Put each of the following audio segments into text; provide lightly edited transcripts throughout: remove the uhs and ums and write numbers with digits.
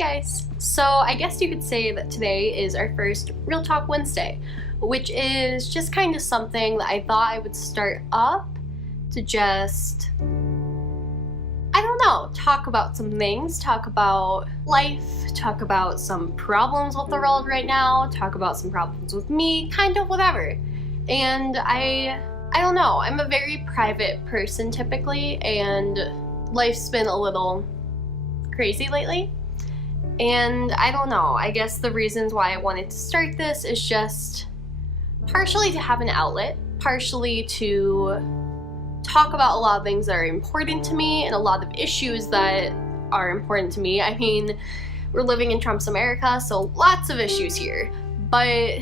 guys! So I guess you could say that today is our first Real Talk Wednesday, which is just kind of something that I thought I would start up to just, I don't know, talk about some things, talk about life, talk about some problems with the world right now, talk about some problems with me, kind of whatever. And I don't know, I'm a very private person typically, and life's been a little crazy lately. And I don't know, I guess the reasons why I wanted to start this is just partially to have an outlet, partially to talk about a lot of things that are important to me and a lot of issues that are important to me. I mean, we're living in Trump's America, so lots of issues here. But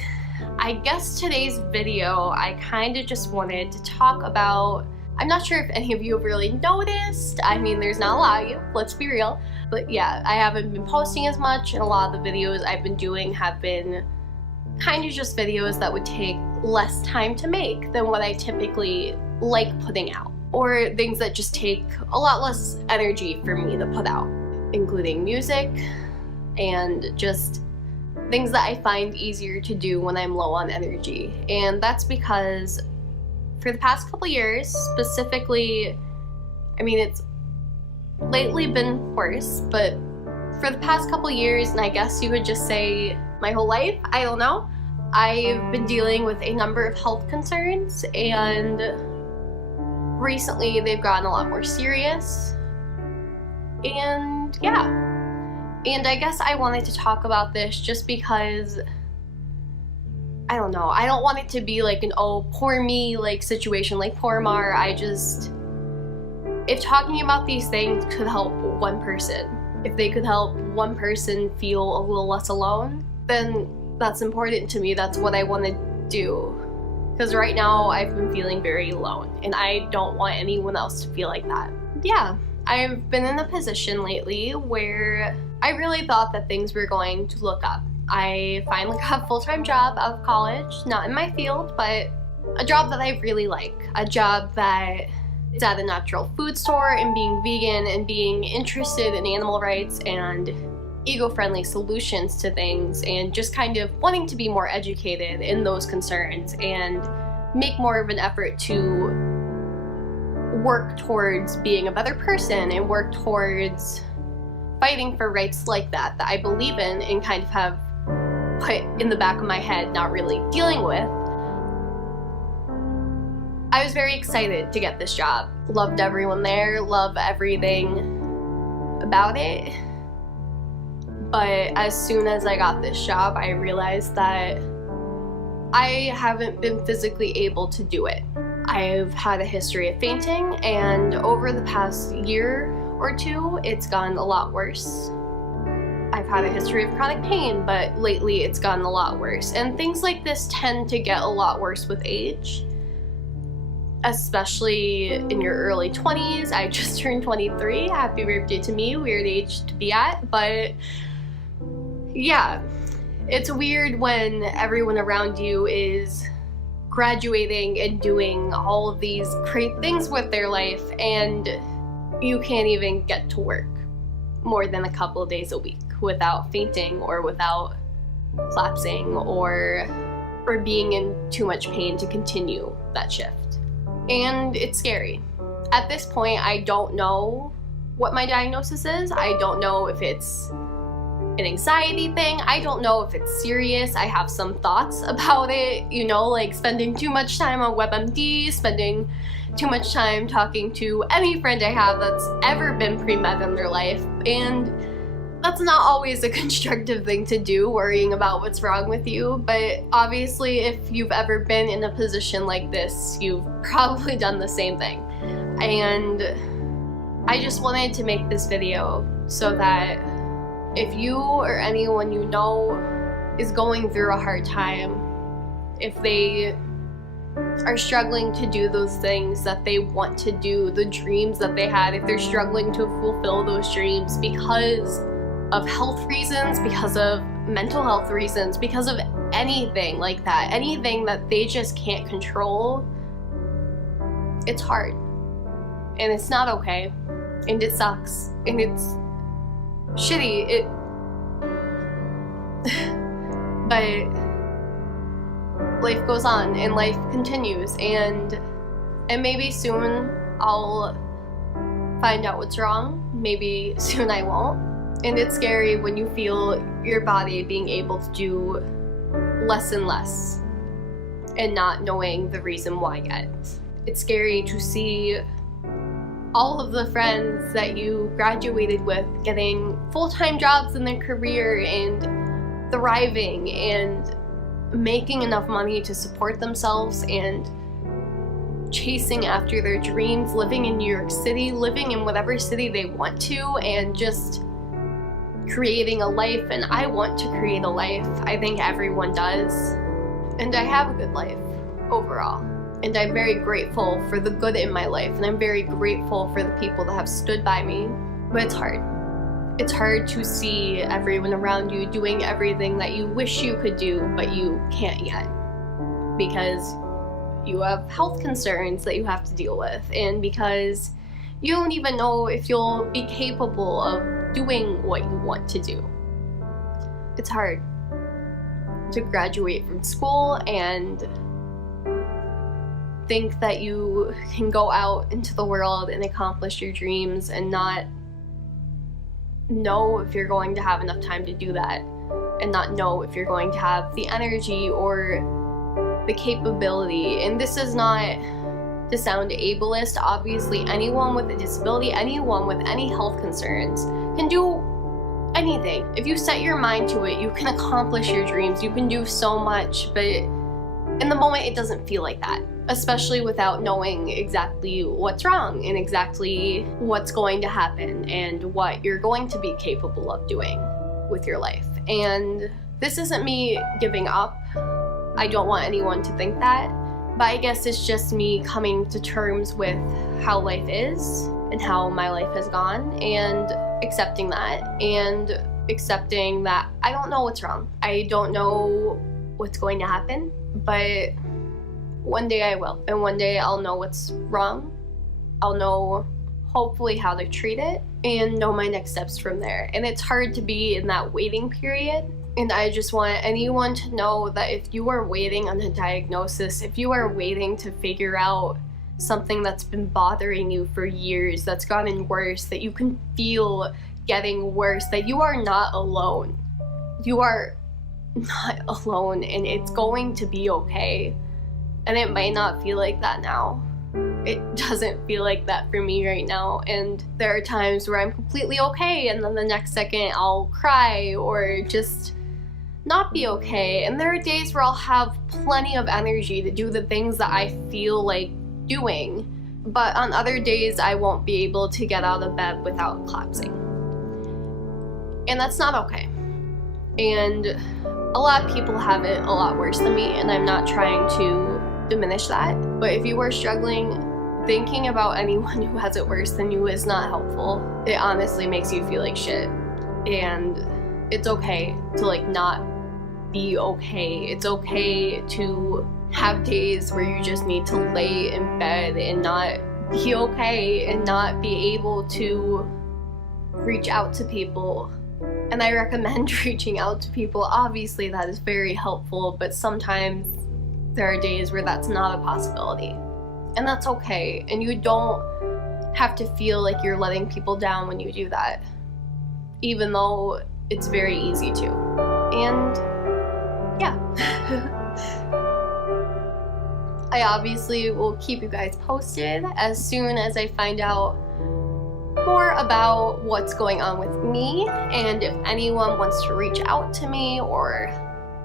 I guess today's video, I kind of just wanted to talk about, I'm not sure if any of you have really noticed. I mean, there's not a lot of you, let's be real. But yeah, I haven't been posting as much, and a lot of the videos I've been doing have been kind of just videos that would take less time to make than what I typically like putting out. Or things that just take a lot less energy for me to put out, including music and just things that I find easier to do when I'm low on energy. And that's because for the past couple years, specifically, I mean, it's lately been worse, but for the past couple years, and I guess you could just say my whole life, I don't know, I've been dealing with a number of health concerns, and recently they've gotten a lot more serious. And yeah, and I guess I wanted to talk about this just because, I don't know, I don't want it to be like an oh poor me like situation, like poor Mar. If talking about these things could help one person, if they could help one person feel a little less alone, then that's important to me. That's what I want to do. Because right now I've been feeling very alone, and I don't want anyone else to feel like that. Yeah, I've been in a position lately where I really thought that things were going to look up. I finally got a full-time job out of college, not in my field, but a job that I really like. A job that is at a natural food store, and being vegan and being interested in animal rights and eco-friendly solutions to things, and just kind of wanting to be more educated in those concerns and make more of an effort to work towards being a better person and work towards fighting for rights like that I believe in and kind of have put in the back of my head, not really dealing with. I was very excited to get this job. Loved everyone there, love everything about it. But as soon as I got this job, I realized that I haven't been physically able to do it. I've had a history of fainting, and over the past year or two, it's gotten a lot worse. I've had a history of chronic pain, but lately it's gotten a lot worse. And things like this tend to get a lot worse with age, especially in your early 20s. I just turned 23. Happy birthday to me. Weird age to be at, but yeah, it's weird when everyone around you is graduating and doing all of these great things with their life, and you can't even get to work more than a couple of days a week without fainting or without collapsing or being in too much pain to continue that shift. And it's scary. At this point, I don't know what my diagnosis is. I don't know if it's an anxiety thing. I don't know if it's serious. I have some thoughts about it, you know, like spending too much time on WebMD, spending too much time talking to any friend I have that's ever been pre-med in their life, and that's not always a constructive thing to do, worrying about what's wrong with you. But obviously, if you've ever been in a position like this, you've probably done the same thing. And I just wanted to make this video so that if you or anyone you know is going through a hard time, if they are struggling to do those things that they want to do, the dreams that they had, if they're struggling to fulfill those dreams because of health reasons, because of mental health reasons, because of anything like that, anything that they just can't control, it's hard. And it's not okay. And it sucks. And it's shitty. But life goes on and life continues, and maybe soon I'll find out what's wrong, maybe soon I won't. And it's scary when you feel your body being able to do less and less and not knowing the reason why yet. It's scary to see all of the friends that you graduated with getting full-time jobs in their career and thriving and making enough money to support themselves and chasing after their dreams, living in New York City, living in whatever city they want to, and just creating a life. And I want to create a life. I think everyone does. And I have a good life overall. And I'm very grateful for the good in my life, and I'm very grateful for the people that have stood by me. But it's hard. It's hard to see everyone around you doing everything that you wish you could do, but you can't yet. Because you have health concerns that you have to deal with, and because you don't even know if you'll be capable of doing what you want to do. It's hard to graduate from school and think that you can go out into the world and accomplish your dreams and not know if you're going to have enough time to do that, and not know if you're going to have the energy or the capability. And this is not to sound ableist. Obviously, anyone with a disability, anyone with any health concerns can do anything. If you set your mind to it, you can accomplish your dreams. You can do so much, but in the moment it doesn't feel like that, especially without knowing exactly what's wrong and exactly what's going to happen and what you're going to be capable of doing with your life. And this isn't me giving up. I don't want anyone to think that, but I guess it's just me coming to terms with how life is and how my life has gone, and accepting that, and accepting that I don't know what's wrong. I don't know what's going to happen, but one day I will, and one day I'll know what's wrong. I'll know hopefully how to treat it and know my next steps from there. And it's hard to be in that waiting period. And I just want anyone to know that if you are waiting on a diagnosis, if you are waiting to figure out something that's been bothering you for years, that's gotten worse, that you can feel getting worse, that you are not alone. You are not alone, and it's going to be okay. And it might not feel like that now. It doesn't feel like that for me right now, and there are times where I'm completely okay, and then the next second I'll cry or just not be okay. And there are days where I'll have plenty of energy to do the things that I feel like doing, but on other days I won't be able to get out of bed without collapsing. And that's not okay. And a lot of people have it a lot worse than me, and I'm not trying to diminish that. But if you are struggling, thinking about anyone who has it worse than you is not helpful. It honestly makes you feel like shit. And it's okay to not be okay. It's okay to have days where you just need to lay in bed and not be okay and not be able to reach out to people. And I recommend reaching out to people. Obviously that is very helpful, but sometimes there are days where that's not a possibility. And that's okay. And you don't have to feel like you're letting people down when you do that, even though it's very easy to. And yeah. I obviously will keep you guys posted as soon as I find out more about what's going on with me, and if anyone wants to reach out to me or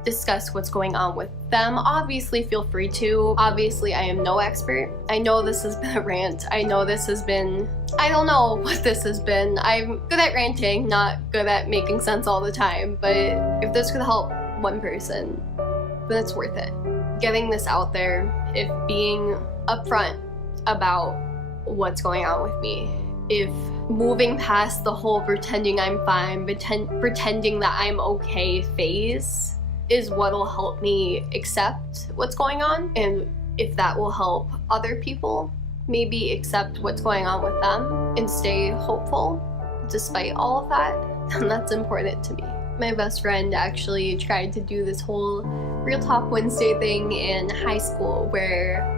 discuss what's going on with them, obviously feel free to. Obviously I am no expert. I know this has been a rant. I know this has been, I don't know what this has been. I'm good at ranting, not good at making sense all the time, but if this could help one person, then it's worth it. Getting this out there, if being upfront about what's going on with me, if moving past the whole pretending I'm fine, pretending that I'm okay phase is what'll help me accept what's going on, and if that will help other people maybe accept what's going on with them and stay hopeful despite all of that, then that's important to me. My best friend actually tried to do this whole Real Talk Wednesday thing in high school where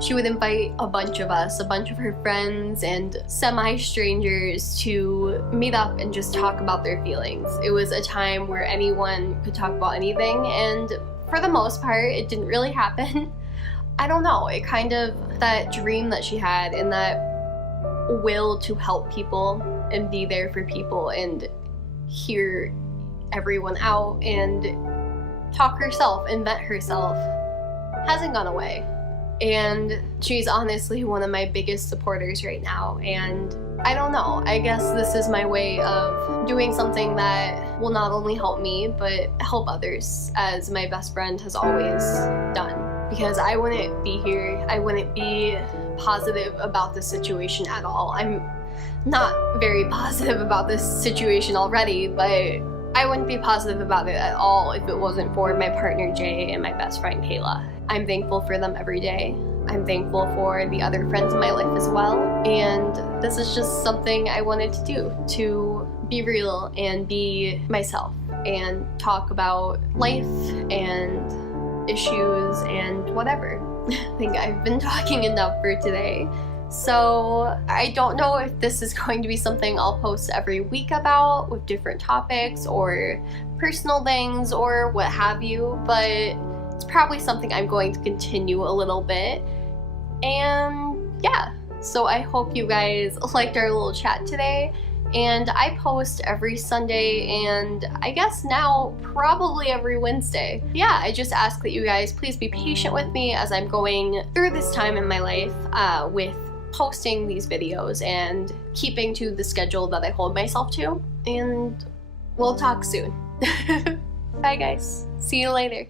she would invite a bunch of us, a bunch of her friends and semi-strangers to meet up and just talk about their feelings. It was a time where anyone could talk about anything, and for the most part, it didn't really happen. I don't know, it kind of, that dream that she had and that will to help people and be there for people and hear everyone out and talk herself and vent herself hasn't gone away. And she's honestly one of my biggest supporters right now, and I don't know, I guess this is my way of doing something that will not only help me but help others, as my best friend has always done. Because I wouldn't be here, I wouldn't be positive about this situation at all. I'm not very positive about this situation already, but I wouldn't be positive about it at all if it wasn't for my partner Jay and my best friend Kayla. I'm thankful for them every day. I'm thankful for the other friends in my life as well. And this is just something I wanted to do, to be real and be myself and talk about life and issues and whatever. I think I've been talking enough for today. So I don't know if this is going to be something I'll post every week about with different topics or personal things or what have you, but it's probably something I'm going to continue a little bit. And yeah, so I hope you guys liked our little chat today. And I post every Sunday and I guess now probably every Wednesday. Yeah, I just ask that you guys please be patient with me as I'm going through this time in my life with posting these videos and keeping to the schedule that I hold myself to. And we'll talk soon. Bye guys. See you later.